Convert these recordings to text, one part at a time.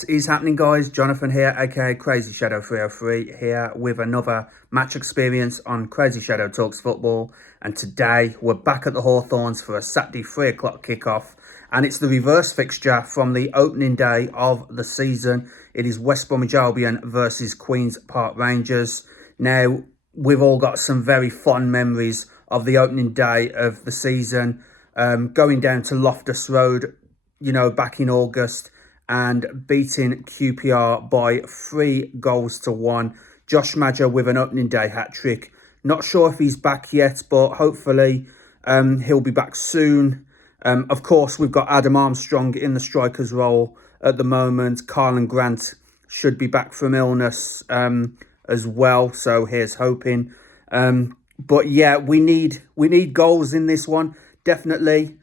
What is happening, guys? Jonathan here, aka Crazy Shadow 303, here with another match experience on Crazy Shadow Talks Football. And today we're back at the Hawthorns for a Saturday 3 o'clock kickoff, and it's the reverse fixture from the opening day of the season. It is West Bromwich Albion versus Queen's Park Rangers. Now, we've all got some very fond memories of the opening day of the season, going down to Loftus Road, back in August, and beating QPR by 3-1. Josh Maja with an opening day hat-trick. Not sure if he's back yet, but hopefully he'll be back soon. Of course, we've got Adam Armstrong in the striker's role at the moment. Carlin Grant should be back from illness as well, so here's hoping. But yeah, we need goals in this one, definitely.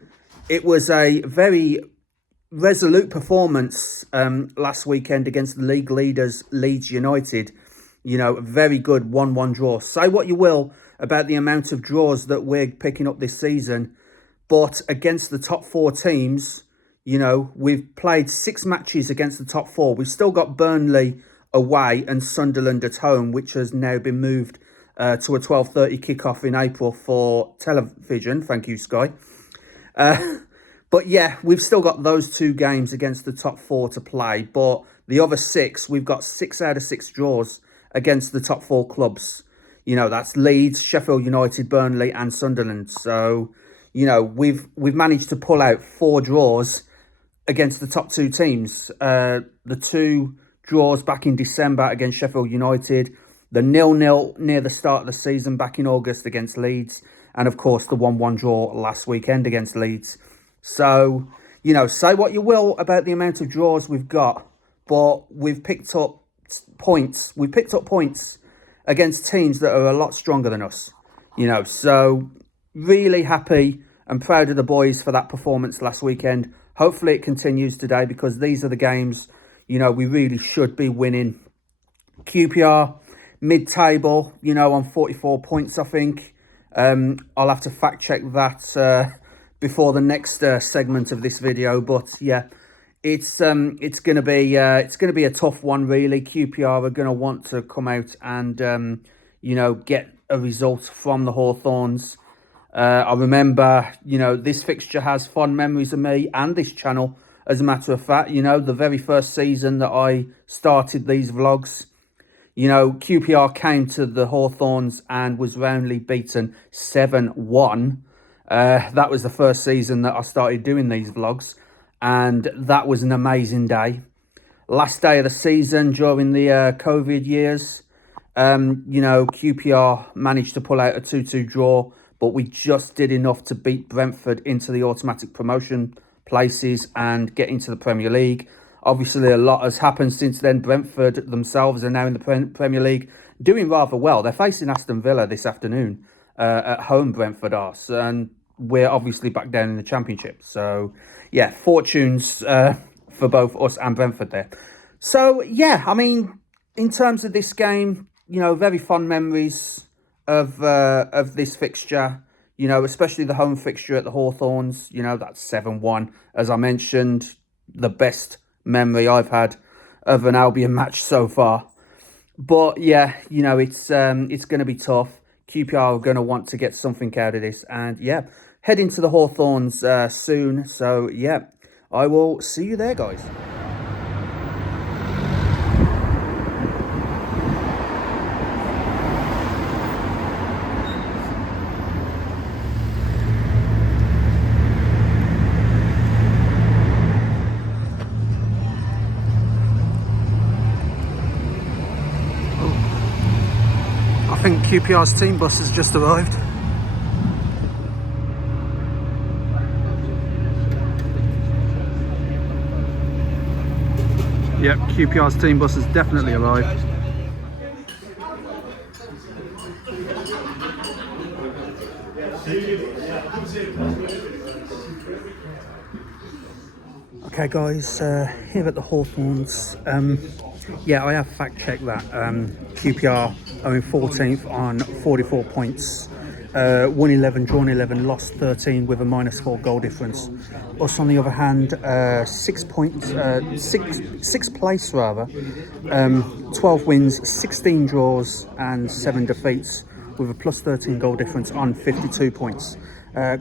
It was a very resolute performance last weekend against the league leaders Leeds United. A very good 1-1 draw. Say what you will about the amount of draws that we're picking up this season, but against the top 4 teams, we've played 6 matches against the top 4. We've still got Burnley away and Sunderland at home, which has now been moved to a 12:30 kickoff in April for television. Thank you, Sky. But yeah, we've still got those 2 games against the top 4 to play. But the other 6, we've got 6 out of 6 draws against the top 4 clubs. That's Leeds, Sheffield United, Burnley and Sunderland. So, we've managed to pull out 4 draws against the top 2 teams. The 2 draws back in December against Sheffield United, the 0-0 near the start of the season back in August against Leeds, and of course the 1-1 draw last weekend against Leeds. So, say what you will about the amount of draws we've got, but we've picked up points. We've picked up points against teams that are a lot stronger than us. So really happy and proud of the boys for that performance last weekend. Hopefully it continues today, because these are the games, we really should be winning. QPR, mid-table, on 44 points, I think. I'll have to fact check that before the next segment of this video, but yeah, it's gonna be a tough one, really. QPR are gonna want to come out and get a result from the Hawthorns. I remember, this fixture has fond memories of me and this channel. As a matter of fact, the very first season that I started these vlogs, QPR came to the Hawthorns and was roundly beaten 7-1. That was the first season that I started doing these vlogs, and that was an amazing day. Last day of the season during the COVID years, QPR managed to pull out a 2-2 draw, but we just did enough to beat Brentford into the automatic promotion places and get into the Premier League. Obviously, a lot has happened since then. Brentford themselves are now in the Premier League, doing rather well. They're facing Aston Villa this afternoon at home, Brentford are, and we're obviously back down in the Championship. So, yeah, fortunes for both us and Brentford there. So, yeah, I mean, in terms of this game, very fond memories of this fixture, especially the home fixture at the Hawthorns. That's 7-1. As I mentioned, the best memory I've had of an Albion match so far. But yeah, it's going to be tough. QPR are going to want to get something out of this, and yeah, heading to the Hawthorns soon. So yeah, I will see you there, guys. I think QPR's team bus has just arrived. Yep, QPR's team bus has definitely arrived. Okay guys, here at the Hawthorns, yeah, I have fact checked that QPR are in 14th on 44 points. won 11, drawn 11, lost 13 with a -4 goal difference. Us, on the other hand, 6th place rather, 12 wins, 16 draws, and 7 defeats, with a +13 goal difference on 52 points.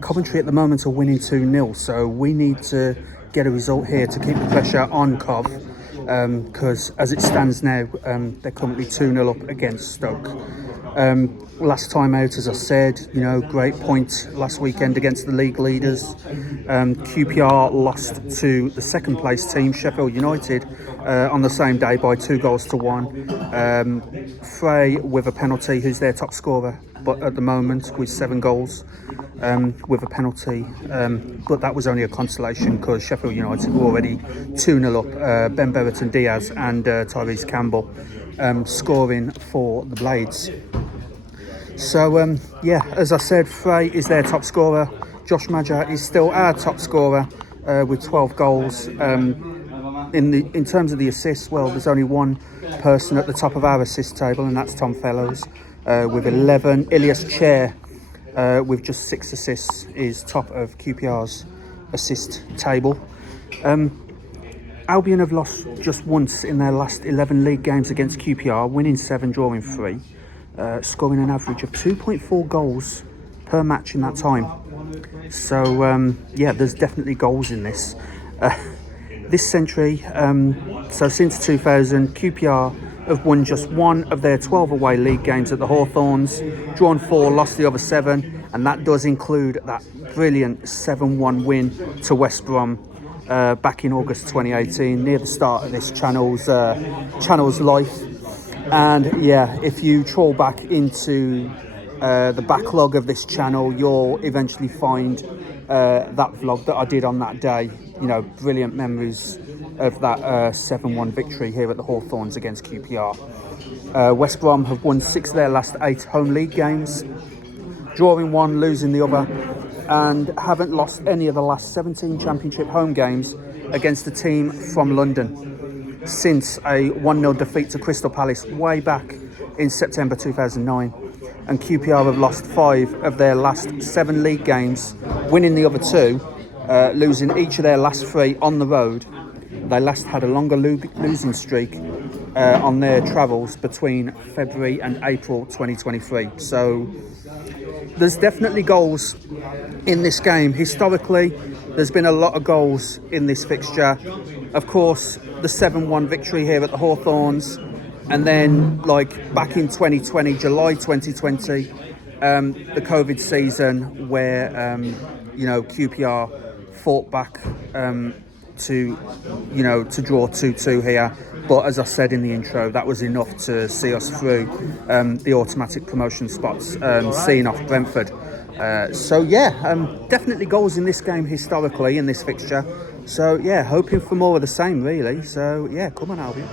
Coventry at the moment are winning 2-0, so we need to get a result here to keep the pressure on Cov, because as it stands now, they're currently 2-0 up against Stoke. Last time out, as I said, great point last weekend against the league leaders. QPR lost to the second place team, Sheffield United, on the same day by 2-1. Frey with a penalty, who's their top scorer, but at the moment with 7 goals with a penalty. But that was only a consolation because Sheffield United were already 2-0 up. Ben Berreton Diaz and Tyrese Campbell scoring for the Blades. So, as I said, Frey is their top scorer. Josh Maja is still our top scorer with 12 goals. In terms of the assists, well, there's only one person at the top of our assist table, and that's Tom Fellows with 11. Ilias Chair with just 6 assists is top of QPR's assist table. Albion have lost just once in their last 11 league games against QPR, winning 7, drawing 3. Scoring an average of 2.4 goals per match in that time. So, there's definitely goals in this. This century, so since 2000, QPR have won just 1 of their 12 away league games at the Hawthorns, drawn 4, lost the other 7, and that does include that brilliant 7-1 win to West Brom back in August 2018, near the start of this channel's life. And if you trawl back into the backlog of this channel, you'll eventually find that vlog that I did on that day. Brilliant memories of that 7-1 victory here at the Hawthorns against QPR. West Brom have won 6 of their last 8 home league games, drawing 1, losing the other, and haven't lost any of the last 17 Championship home games against a team from London, since a 1-0 defeat to Crystal Palace way back in September 2009. And QPR have lost 5 of their last 7 league games, winning the other 2, losing each of their last 3 on the road. They last had a longer losing streak on their travels between February and April 2023. So there's definitely goals in this game. Historically, there's been a lot of goals in this fixture. Of course, the 7-1 victory here at the Hawthorns, and then back in 2020, July 2020, the COVID season where QPR fought back to draw 2-2 here. But as I said in the intro, that was enough to see us through the automatic promotion spots, seeing off Brentford. Definitely goals in this game historically, in this fixture. So, hoping for more of the same, really. So, come on, Albion.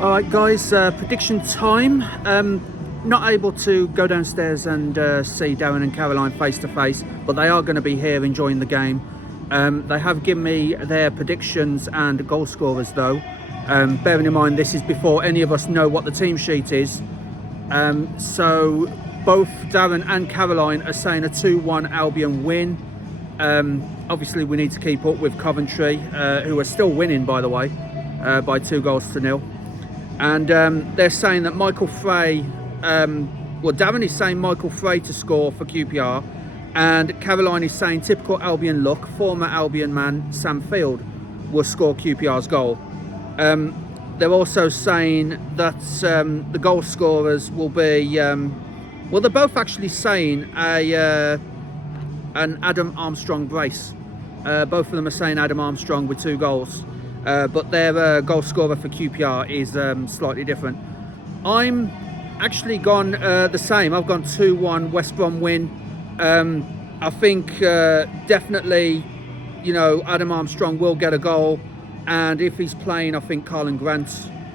All right, guys, prediction time. Not able to go downstairs and see Darren and Caroline face to face, but they are going to be here enjoying the game. They have given me their predictions and goal scorers, though. Bearing in mind this is before any of us know what the team sheet is. So both Darren and Caroline are saying a 2-1 Albion win. Obviously, we need to keep up with Coventry, who are still winning, by the way, by 2-0. And they're saying that Michael Frey, Darren is saying Michael Frey to score for QPR, and Caroline is saying typical Albion luck, former Albion man Sam Field will score QPR's goal. They're also saying that the goal scorers will be, they're both actually saying an Adam Armstrong brace. Both of them are saying Adam Armstrong with 2 goals. But their goal scorer for QPR is slightly different. I'm actually gone the same. I've gone 2-1 West Brom win. I think definitely, Adam Armstrong will get a goal. And if he's playing, I think Carlin Grant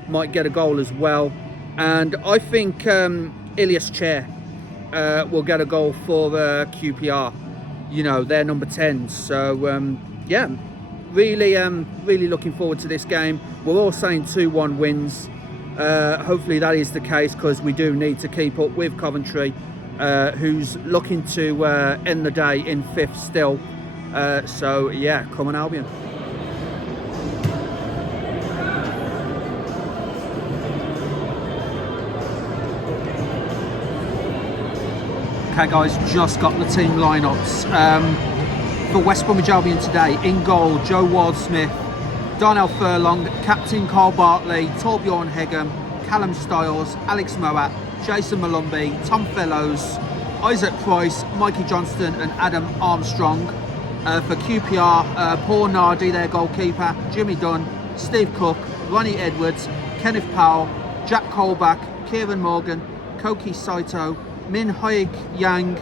might get a goal as well. And I think Ilias Chair will get a goal for QPR. They're number 10. So, really looking forward to this game. We're all saying 2-1 wins. Hopefully that is the case, because we do need to keep up with Coventry, who's looking to end the day in 5th still. So yeah, come on Albion. Okay guys, just got the team lineups. For West Bromwich Albion today, in goal, Joe Ward-Smith, Darnell Furlong, Captain Carl Bartley, Torbjorn Hegem, Callum Stiles, Alex Moat, Jason Malumbi, Tom Fellows, Isaac Price, Mikey Johnston and Adam Armstrong. For QPR, Paul Nardi, their goalkeeper, Jimmy Dunn, Steve Cook, Ronnie Edwards, Kenneth Powell, Jack Colback, Kieran Morgan, Koki Saito, Min Hoig Yang,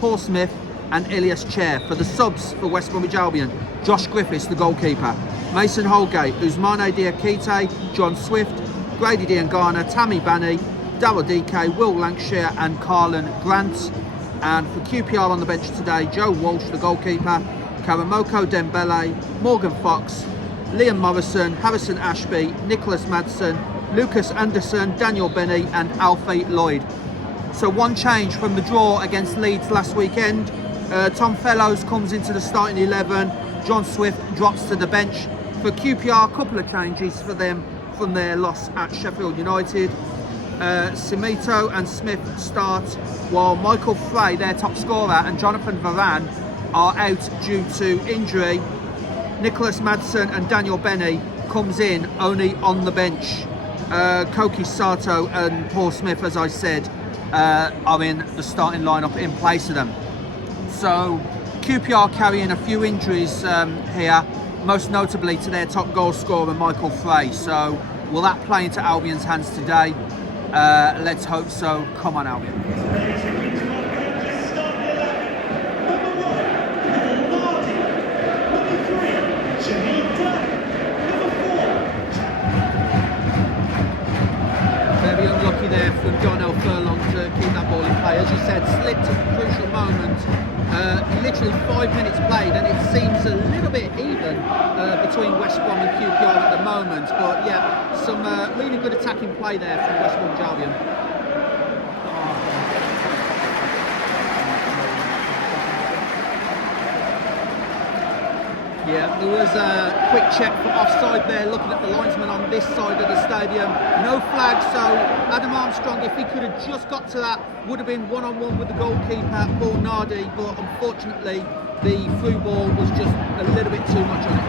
Paul Smith and Elias Chair. For the subs for West Bromwich Albion, Josh Griffiths, the goalkeeper, Mason Holgate, Usmane Diakite, John Swift, Grady Diangana, Tammy Banney, Darryl DK, Will Lancashire and Carlin Grant. And for QPR on the bench today, Joe Walsh, the goalkeeper, Karamoko Dembele, Morgan Fox, Liam Morrison, Harrison Ashby, Nicholas Madsen, Lucas Anderson, Daniel Benny and Alfie Lloyd. So one change from the draw against Leeds last weekend. Tom Fellows comes into the starting 11. John Swift drops to the bench. For QPR, a couple of changes for them from their loss at Sheffield United. Simito and Smith start, while Michael Frey, their top scorer, and Jonathan Varane are out due to injury. Nicholas Madsen and Daniel Benny comes in only on the bench. Koki Sato and Paul Smith, as I said, are in the starting lineup in place of them. So QPR carrying a few injuries here, most notably to their top goal scorer Michael Frey. So will that play into Albion's hands today? Let's hope so. Come on Albion. Unlucky there from Darnell Furlong to keep that ball in play. As you said, slipped at a crucial moment. Literally 5 minutes played, and it seems a little bit even between West Brom and QPR at the moment. But yeah, some really good attacking play there from West Bromwich Albion. Yeah, there was a quick check for offside there, looking at the linesman on this side of the stadium. No flag, so Adam Armstrong, if he could have just got to that, would have been one-on-one with the goalkeeper, Paul Nardi, but unfortunately the through ball was just a little bit too much on it.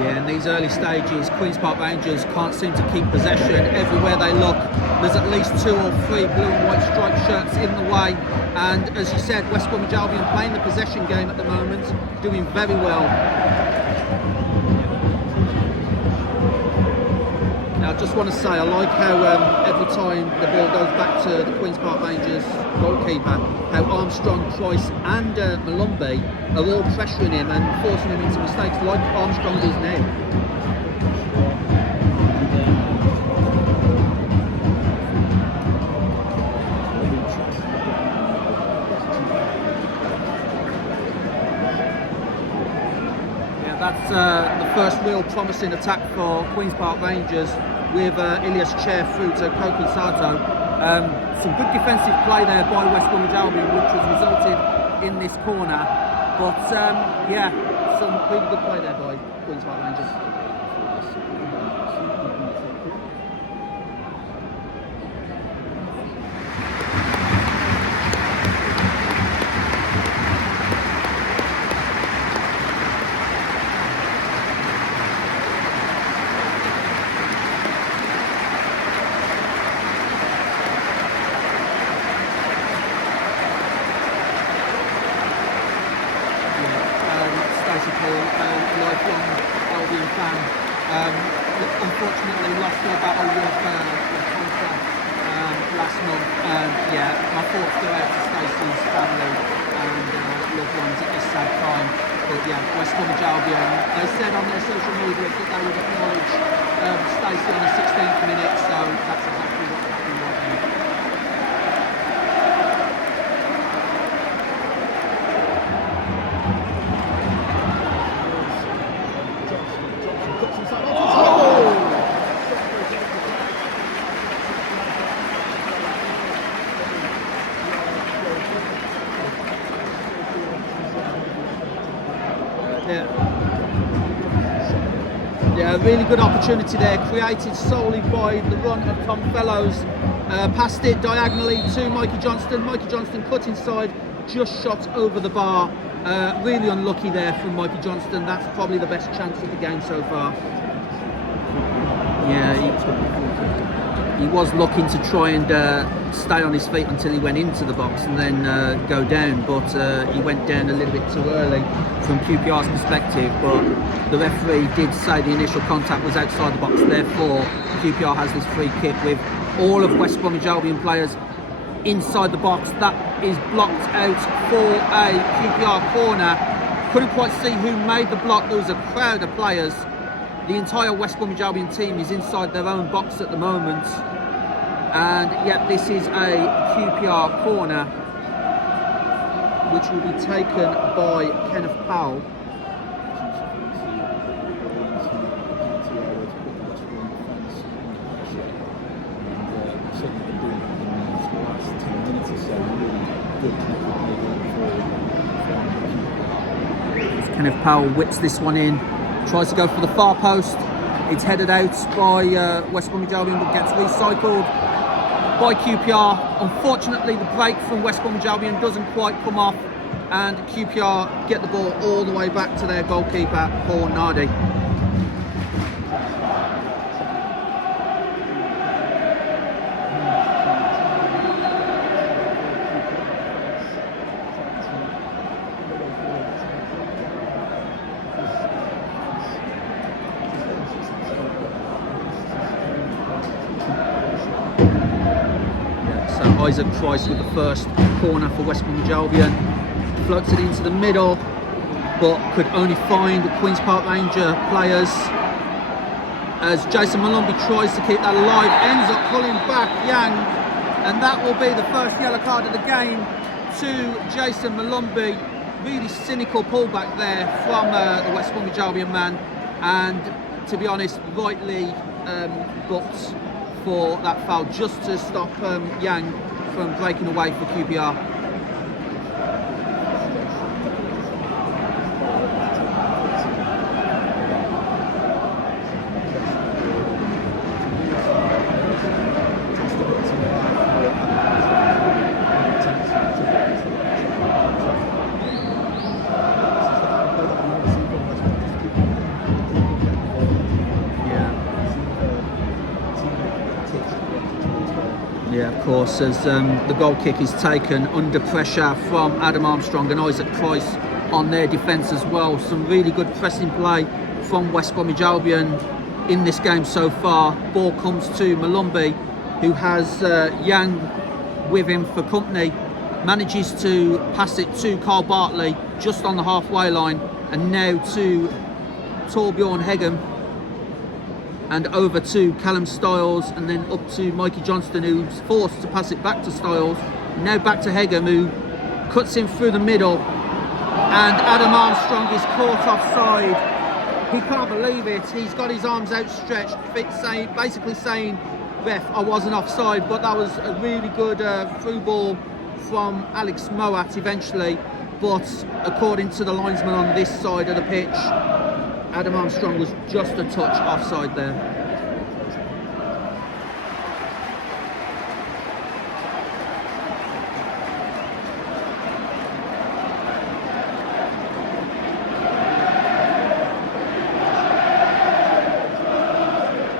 Yeah, in these early stages, Queen's Park Rangers can't seem to keep possession. Everywhere they look, there's at least 2 or 3 blue and white striped shirts in the way. And as you said, West Bromwich Albion playing the possession game at the moment, doing very well. Now, I just want to say, I like how every time the ball goes back to the Queen's Park Rangers goalkeeper, how Armstrong, Price and Malumbi are all pressuring him and forcing him into mistakes like Armstrong does now. That's the first real promising attack for Queen's Park Rangers, with Elias Chair through to Koki Sato. Some good defensive play there by West Bromwich Albion, which has resulted in this corner. But yeah, some really good play there by Queen's Park Rangers. Lifelong Albion fan. Unfortunately lost the battle with Contra last month. Yeah, my thoughts go out to Stacey's family, and loved ones at this sad time. But yeah, West Bromwich Albion, they said on their social media that they would acknowledge Stacey on the 16th minute, so that's exactly what happened right now. Yeah, really good opportunity there, created solely by the run of Tom Fellows. Passed it diagonally to Mikey Johnston. Mikey Johnston cut inside, just shot over the bar. Really unlucky there from Mikey Johnston. That's probably the best chance of the game so far. Yeah, he was looking to try and stay on his feet until he went into the box and then go down, but he went down a little bit too early from QPR's perspective. But the referee did say the initial contact was outside the box, therefore QPR has this free kick with all of West Bromwich Albion players inside the box. That is blocked out for a QPR corner. Couldn't quite see who made the block. There was a crowd of players. The entire West Bromwich Albion team is inside their own box at the moment, and yet this is a QPR corner which will be taken by Kenneth Powell. Kenneth Powell whips this one in, tries to go for the far post. It's headed out by West Bromwich Albion, but gets recycled by QPR. Unfortunately, the break from West Bromwich Albion doesn't quite come off, and QPR get the ball all the way back to their goalkeeper, Paul Nardi. Isaac Price with the first corner for West Bromwich Albion. Floats it into the middle, but could only find Queen's Park Ranger players. As Jason Malumbi tries to keep that alive, ends up pulling back Yang, and that will be the first yellow card of the game to Jason Malumbi. Really cynical pullback there from the West Bromwich Albion man, and to be honest, rightly booked for that foul, just to stop Yang from breaking away for QPR. Yeah, of course, as the goal kick is taken under pressure from Adam Armstrong and Isaac Price on their defence as well. Some really good pressing play from West Bromwich Albion in this game so far. Ball comes to Malumbi, who has Yang with him for company. Manages to pass it to Carl Bartley just on the halfway line, and now to Torbjorn Hegem, and over to Callum Stiles, and then up to Mikey Johnston, who's forced to pass it back to Stiles. Now back to Hegem, who cuts in through the middle, and Adam Armstrong is caught offside. He can't believe it. He's got his arms outstretched, basically saying, "Ref, I wasn't offside." But that was a really good through ball from Alex Moat eventually. But according to the linesman on this side of the pitch, Adam Armstrong was just a touch offside there.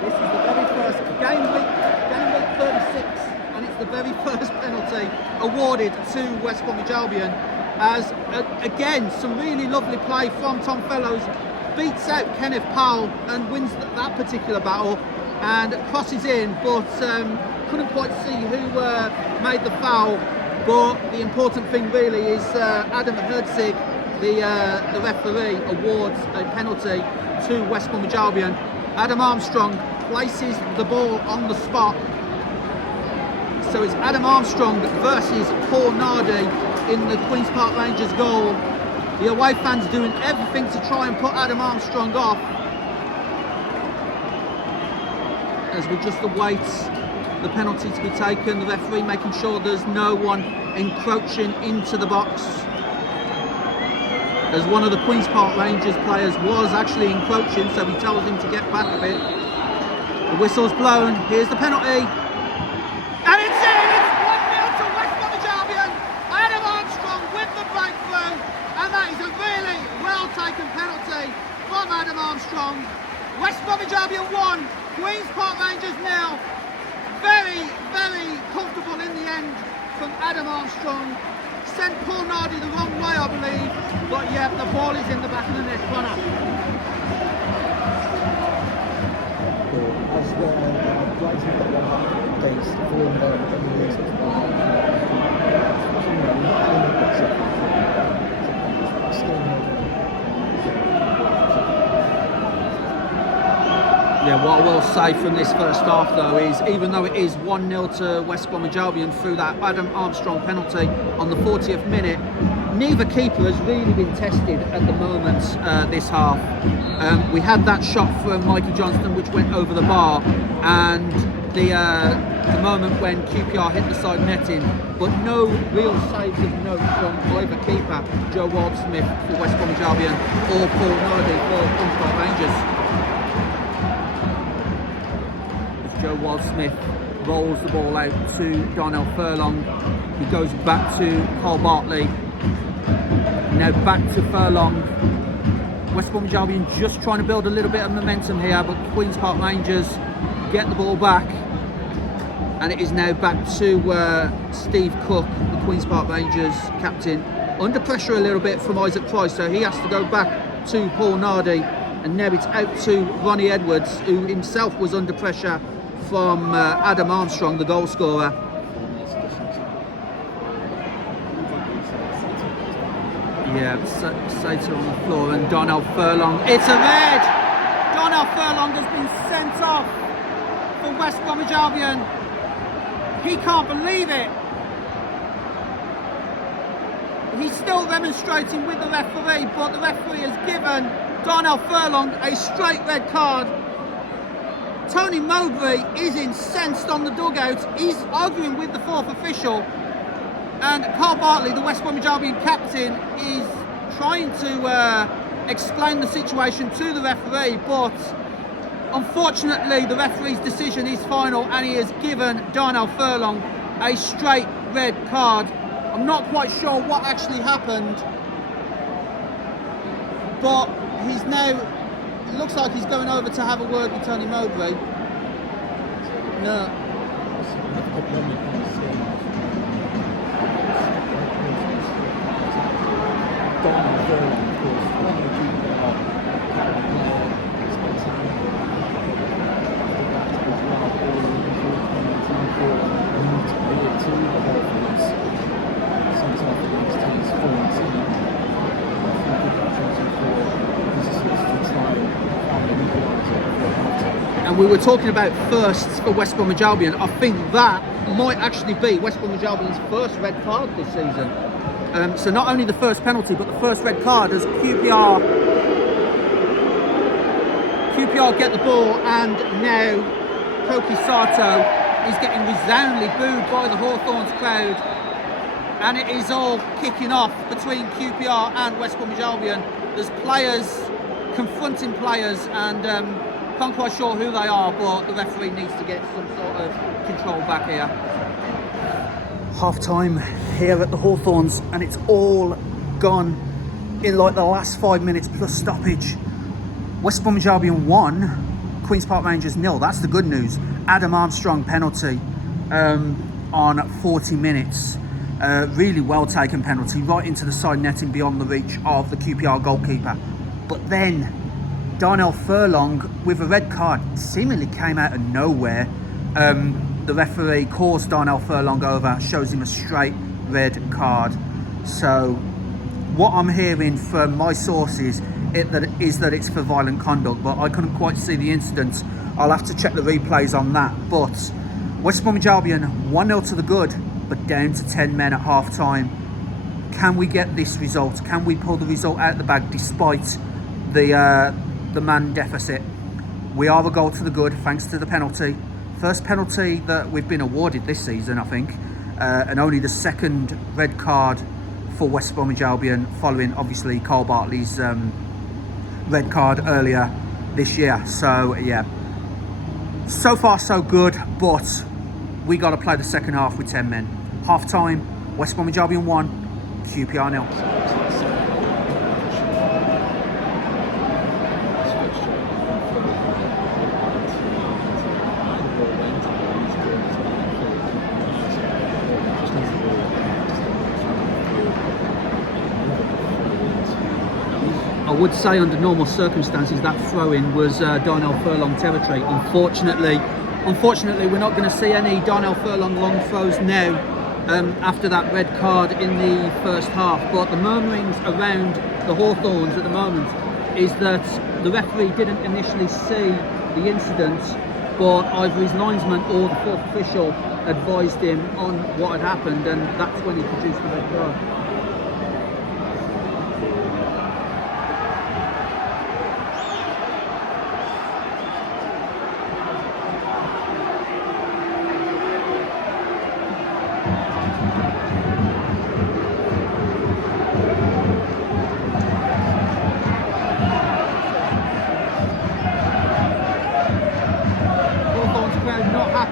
This is the very first game week 36, and it's the very first penalty awarded to West Bromwich Albion. As again, some really lovely play from Tom Fellows. Beats out Kenneth Powell and wins that particular battle, and crosses in, but couldn't quite see who made the foul. But the important thing really is Adam Herzig, the referee, awards a penalty to West Bromwich Albion. Adam Armstrong places the ball on the spot. So it's Adam Armstrong versus Paul Nardi in the Queen's Park Rangers goal. The away fans doing everything to try and put Adam Armstrong off, as we just await the penalty to be taken. The referee making sure there's no one encroaching into the box, as one of the Queen's Park Rangers players was actually encroaching, so he tells him to get back a bit. The whistle's blown, here's the penalty, and it's in! It's 1-0 to West Bromwich Albion. Adam Armstrong with the breakthrough, and that is a really well taken penalty from Adam Armstrong. West Bromwich Albion 1, Queen's Park Rangers 0. Very, very comfortable in the end from Adam Armstrong. Sent Paul Nardi the wrong way, I believe, but yeah, the ball is in the back of the net corner. As the Brighton got one up against Yeah, what I will say from this first half though is, even though it is 1-0 to West Bromwich Albion through that Adam Armstrong penalty on the 40th minute, neither keeper has really been tested at the moment this half. We had that shot from Mikey Johnston which went over the bar, and the moment when QPR hit the side netting, but no real saves of note from either keeper, Joe Wildsmith for West Bromwich Albion or Paul Nardi for Queen's Park Rangers. Joe Wildsmith rolls the ball out to Darnell Furlong. He goes back to Carl Bartley. Now back to Furlong. West Bromwich Albion just trying to build a little bit of momentum here, but Queen's Park Rangers get the ball back. And it is now back to Steve Cook, the Queen's Park Rangers captain, under pressure a little bit from Isaac Price, so he has to go back to Paul Nardi. And now it's out to Ronnie Edwards, who himself was under pressure from Adam Armstrong, the goal scorer. Yeah, Sato on the floor, and Darnell Furlong. It's a red! Darnell Furlong has been sent off for West Bromwich Albion. He can't believe it. He's still demonstrating with the referee, but the referee has given Darnell Furlong a straight red card. Tony Mowbray is incensed on the dugout. He's arguing with the fourth official, and Carl Bartley, the West Bromwich Albion captain, is trying to explain the situation to the referee, but unfortunately the referee's decision is final, and he has given Darnell Furlong a straight red card. I'm not quite sure what actually happened, but he's now, it looks like he's going over to have a word with Tony Mowbray. No. And we were talking about firsts for West Bromwich Albion. I think that might actually be West Bromwich Albion's first red card this season. So not only the first penalty, but the first red card, as QPR get the ball, and now Koki Sato is getting resoundingly booed by the Hawthorns crowd, and it is all kicking off between QPR and West Bromwich Albion. There's players confronting players, and can't quite sure who they are, but the referee needs to get some sort of control back here. Half time here at the Hawthorns, and it's all gone in like the last 5 minutes plus stoppage. West Bromwich Albion 1, Queen's Park Rangers 0. That's the good news. Adam Armstrong penalty on 40 minutes. Really well taken penalty, right into the side netting beyond the reach of the QPR goalkeeper. But then Darnell Furlong with a red card seemingly came out of nowhere. The referee calls Darnell Furlong over, shows him a straight red card. So what I'm hearing from my sources is that it's for violent conduct, but I couldn't quite see the incident. I'll have to check the replays on that. But West Bromwich Albion 1-0 to the good, but down to 10 men at half time. Can we get this result? Can we pull the result out of the bag despite the man deficit? We are a goal to the good thanks to the penalty. First penalty that we've been awarded this season, I think, and only the second red card for West Bromwich Albion, following obviously Carl Bartley's red card earlier this year. So yeah, so far so good, but we got to play the second half with 10 men. Half time, West Bromwich Albion 1, QPR 0. I would say under normal circumstances that throw-in was Darnell Furlong territory. Unfortunately, we're not going to see any Darnell Furlong long throws now after that red card in the first half. But the murmurings around the Hawthorns at the moment is that the referee didn't initially see the incident, but either his linesman or the fourth official advised him on what had happened, and that's when he produced the red card.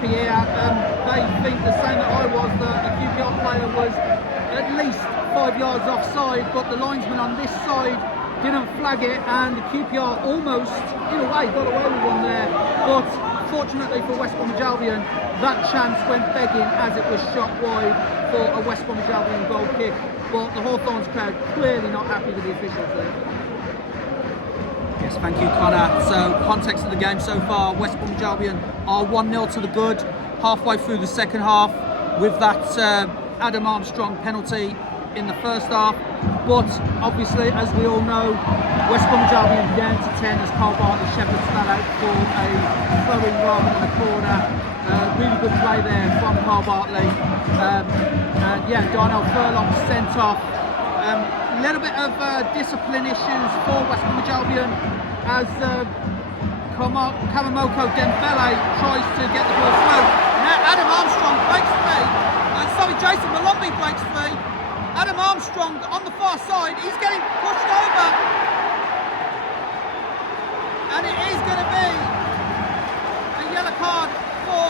Here, they think the same that I was, that the QPR player was at least 5 yards offside, but the linesman on this side didn't flag it, and the QPR almost, in a way, got away with one there. But fortunately for West Bromwich Albion, that chance went begging as it was shot wide for a West Bromwich Albion goal kick. But the Hawthorns crowd clearly not happy with the officials there. Yes, thank you, Connor. So, context of the game so far, West Bromwich Albion are 1-0 to the good, halfway through the second half, with that Adam Armstrong penalty in the first half. But obviously, as we all know, West Bromwich Albion down to 10 as Carl Bartley shepherds that out for a throw-in rather than a corner. Really good play there from Carl Bartley. And yeah, Darnell Furlong sent off. A little bit of discipline issues for West Bromwich Albion as Karamoko Dembele tries to get the ball through. Now Adam Armstrong breaks free. Jason Malombi breaks free. Adam Armstrong on the far side, he's getting pushed over. And it is going to be a yellow card for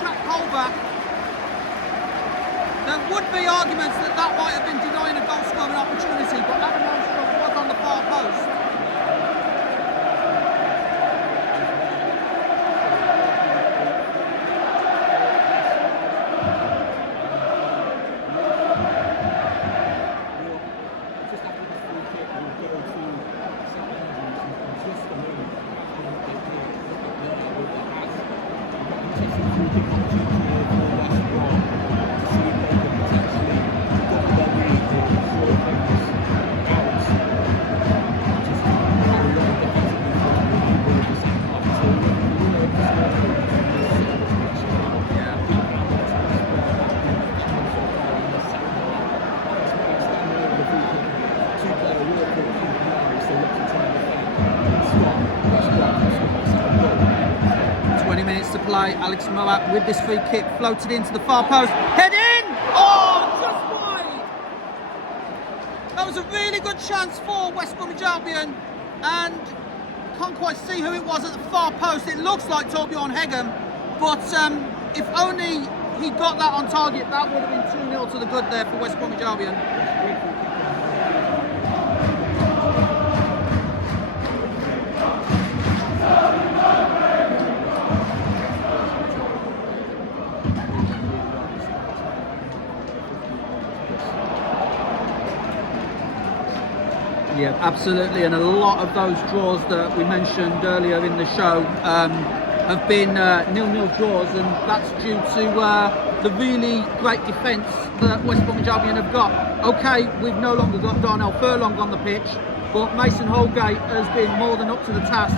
Jack Colbert. There would be arguments that might have been denying a goal scoring opportunity, but Adam Armstrong was on the far post. To play, Alex Moat with this free kick, floated into the far post, head in! Oh, just wide! That was a really good chance for West Bromwich Albion, and can't quite see who it was at the far post. It looks like Torbjorn Hegem, but if only he got that on target, that would have been 2-0 to the good there for West Bromwich Albion. Yeah, absolutely, and a lot of those draws that we mentioned earlier in the show have been 0-0 draws, and that's due to the really great defence that West Bromwich Albion have got. Okay, we've no longer got Darnell Furlong on the pitch, but Mason Holgate has been more than up to the task,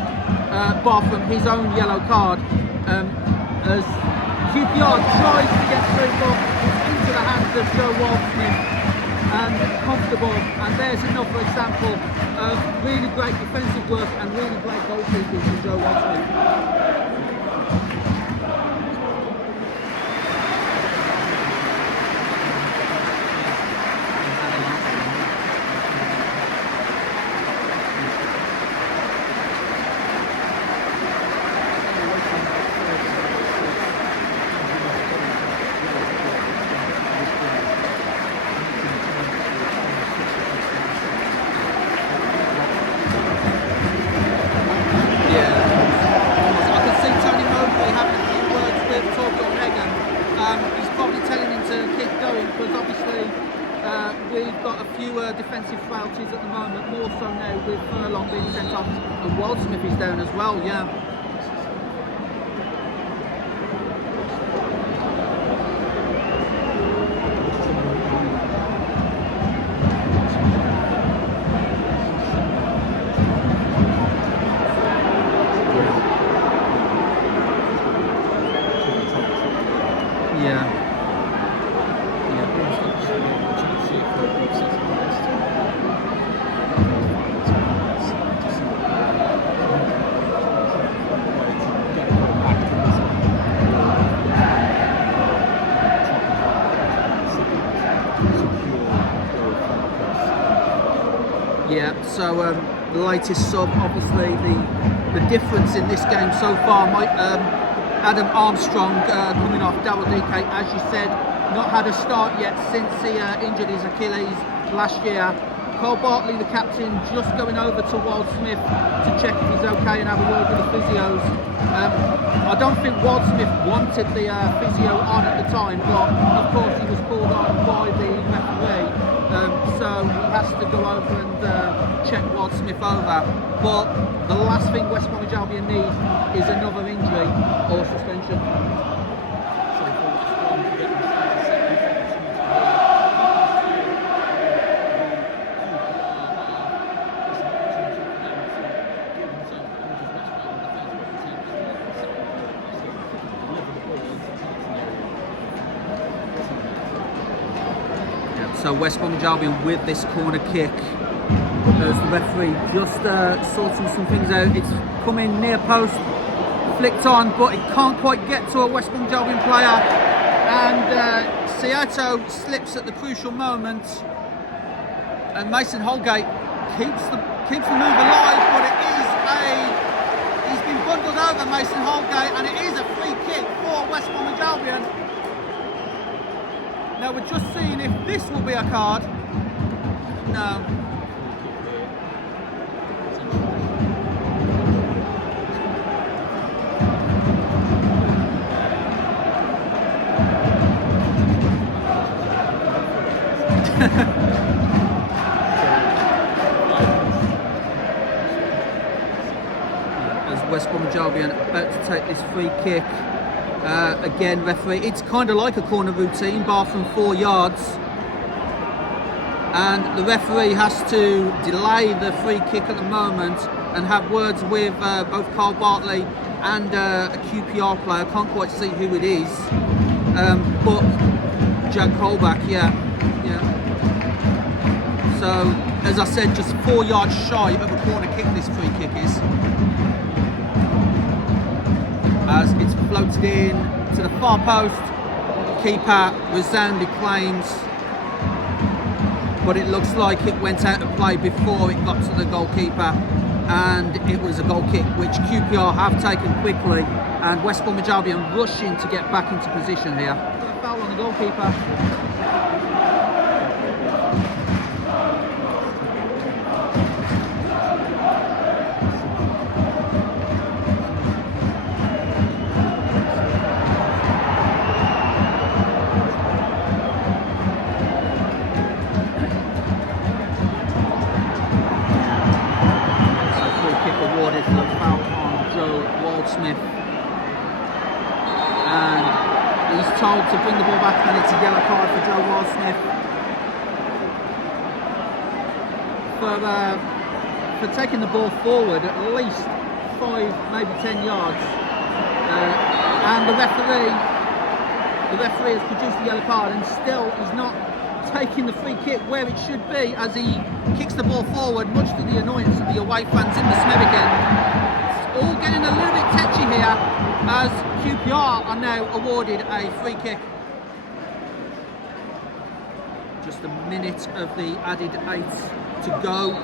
bar from his own yellow card, as QPR tries to get through, but it's into the hands of Joe Waldsmith and comfortable, and there's another example of really great defensive work and really great goalkeeping from Joe Waldsmith. We've got a few defensive frailties at the moment, more so now with Furlong being sent off, and Waldsmith is down as well, yeah. Yeah, so the latest sub, obviously the difference in this game so far, Adam Armstrong coming off Daryl DK, as you said, not had a start yet since he injured his Achilles last year. Cole Bartley, the captain, just going over to Waldsmith to check if he's okay and have a word with the physios. I don't think Waldsmith wanted the physio on at the time, but of course he was called on by the referee, so he has to go over and check Waldsmith over. But the last thing West Bromwich Albion need is another injury or suspension. So West Bromwich Albion with this corner kick, as the referee just sorting some things out. It's coming near post, flicked on, but it can't quite get to a West Bromwich Albion player, and Seato slips at the crucial moment, and Mason Holgate keeps the move alive, but he's been bundled over, Mason Holgate, and it is a free kick for West Bromwich Albion. Now we're just seeing if this will be a card. No. As West Bromwich Albion about to take this free kick. Again, referee, it's kind of like a corner routine, bar from 4 yards, and the referee has to delay the free kick at the moment and have words with both Carl Bartley and a QPR player. I can't quite see who it is, but Jack Colback, yeah. So, as I said, just 4 yards shy of a corner kick this free kick is, as it's floated in to the far post. Keeper resoundingly claims, but it looks like it went out of play before it got to the goalkeeper, and it was a goal kick which QPR have taken quickly, and West Bromwich Albion rushing to get back into position here. Foul on the goalkeeper. He's told to bring the ball back, and it's a yellow card for Joe Wildsmith for taking the ball forward at least 5, maybe 10 yards. And the referee has produced the yellow card, and still is not taking the free kick where it should be as he kicks the ball forward, much to the annoyance of the away fans in the Smethwick end. It's all getting a little bit tetchy here as QPR are now awarded a free kick. Just a minute of the added 8 to go.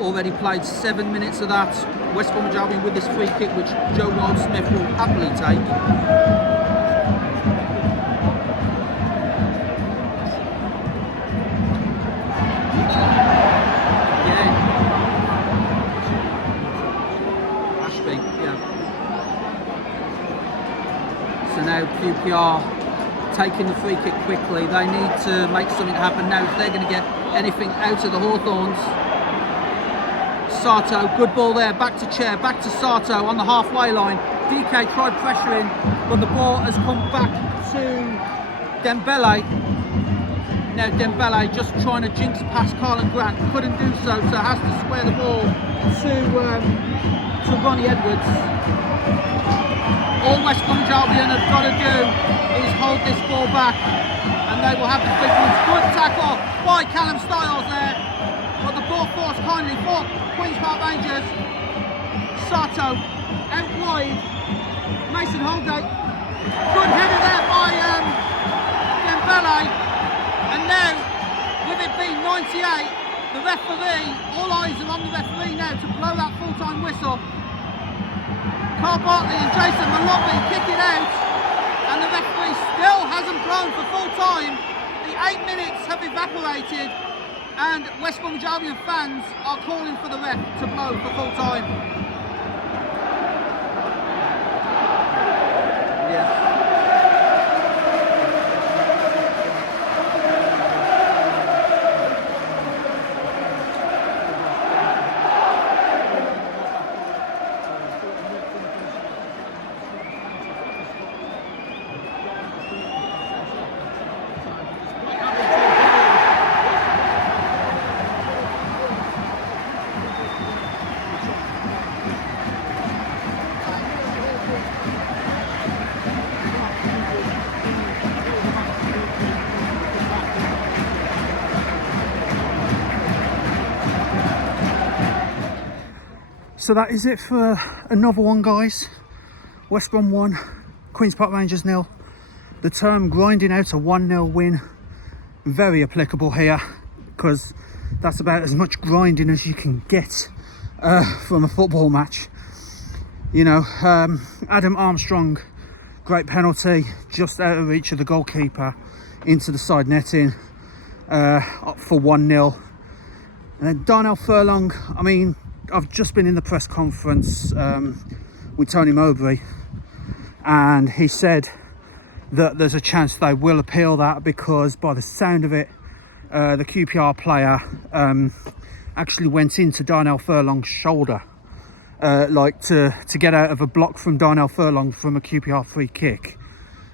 Already played 7 minutes of that. West Bromwich Albion with this free kick, which Joe Wildsmith will happily take. So now QPR taking the free kick quickly. They need to make something happen now if they're going to get anything out of the Hawthorns. Sato, good ball there, back to Chair, back to Sato on the halfway line. DK tried pressuring, but the ball has come back to Dembele. Now Dembele just trying to jinx past Carlin Grant, couldn't do so has to square the ball to Ronnie Edwards. All West Bromwich Albion have got to do is hold this ball back, and they will have the big ones. Good tackle by Callum Styles there, but the ball forced kindly for Queen's Park Rangers. Sato out wide. Mason Holgate. Good header there by Dembele. And now, with it being 98, the referee, all eyes are on the referee now to blow that full-time whistle. Carl Bartley and Jason Malobby kick it out, and the referee still hasn't blown for full time. The 8 minutes have evaporated, and West Bromwich Albion fans are calling for the ref to blow for full time. So that is it for another one, guys. West Brom 1, Queen's Park Rangers 0. The term grinding out a 1-0 win, very applicable here, because that's about as much grinding as you can get from a football match. You know, Adam Armstrong, great penalty, just out of reach of the goalkeeper, into the side netting, up for 1-0. And then Darnell Furlong, I mean, I've just been in the press conference with Tony Mowbray, and he said that there's a chance they will appeal that, because by the sound of it, the QPR player actually went into Darnell Furlong's shoulder, like to get out of a block from Darnell Furlong from a QPR free kick.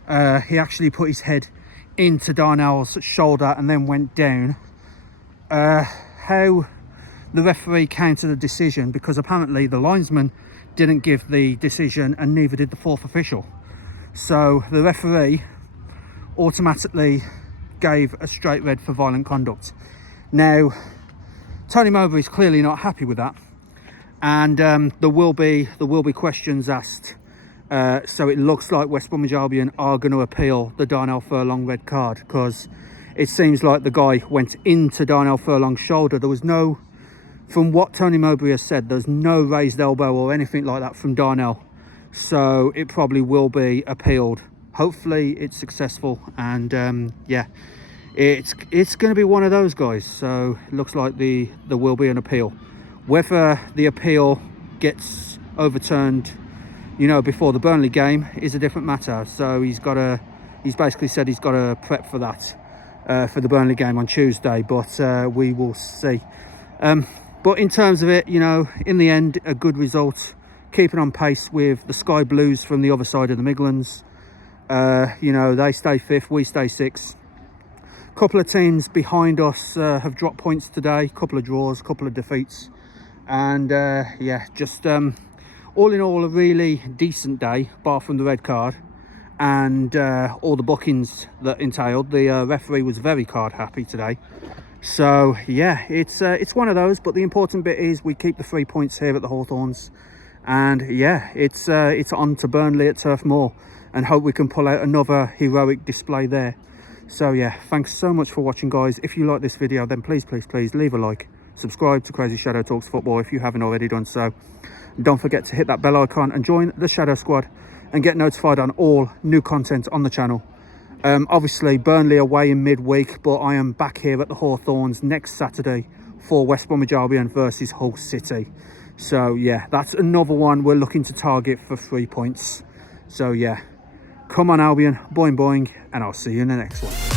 He actually put his head into Darnell's shoulder and then went down. How the referee came to the decision, because apparently the linesman didn't give the decision and neither did the fourth official. So the referee automatically gave a straight red for violent conduct. Now, Tony Mowbray is clearly not happy with that, and there will be questions asked. So it looks like West Bromwich Albion are going to appeal the Darnell Furlong red card, because it seems like the guy went into Darnell Furlong's shoulder. There was no, from what Tony Mowbray has said, there's no raised elbow or anything like that from Darnell. So it probably will be appealed. Hopefully it's successful, and yeah, it's going to be one of those, guys. So it looks like there will be an appeal. Whether the appeal gets overturned, you know, before the Burnley game is a different matter. So he's basically said he's got to prep for that for the Burnley game on Tuesday, but we will see. But in terms of it, you know, in the end, a good result, keeping on pace with the Sky Blues from the other side of the Midlands. You know, they stay 5th, we stay 6th. Couple of teams behind us have dropped points today, couple of draws, couple of defeats, and yeah, just all in all a really decent day, bar from the red card and all the bookings that entailed. The referee was very card happy today, so yeah, it's one of those, but the important bit is we keep the 3 points here at the Hawthorns, and yeah, it's on to Burnley at Turf Moor, and hope we can pull out another heroic display there. So yeah, thanks so much for watching, guys. If you like this video, then please leave a like, subscribe to Crazy Shadow Talks Football if you haven't already done so. Don't forget to hit that bell icon and join the Shadow Squad and get notified on all new content on the channel. Obviously Burnley away in midweek, but I am back here at the Hawthorns next Saturday for West Bromwich Albion versus Hull City. So yeah, that's another one we're looking to target for 3 points. So yeah, come on Albion, boing boing, and I'll see you in the next one.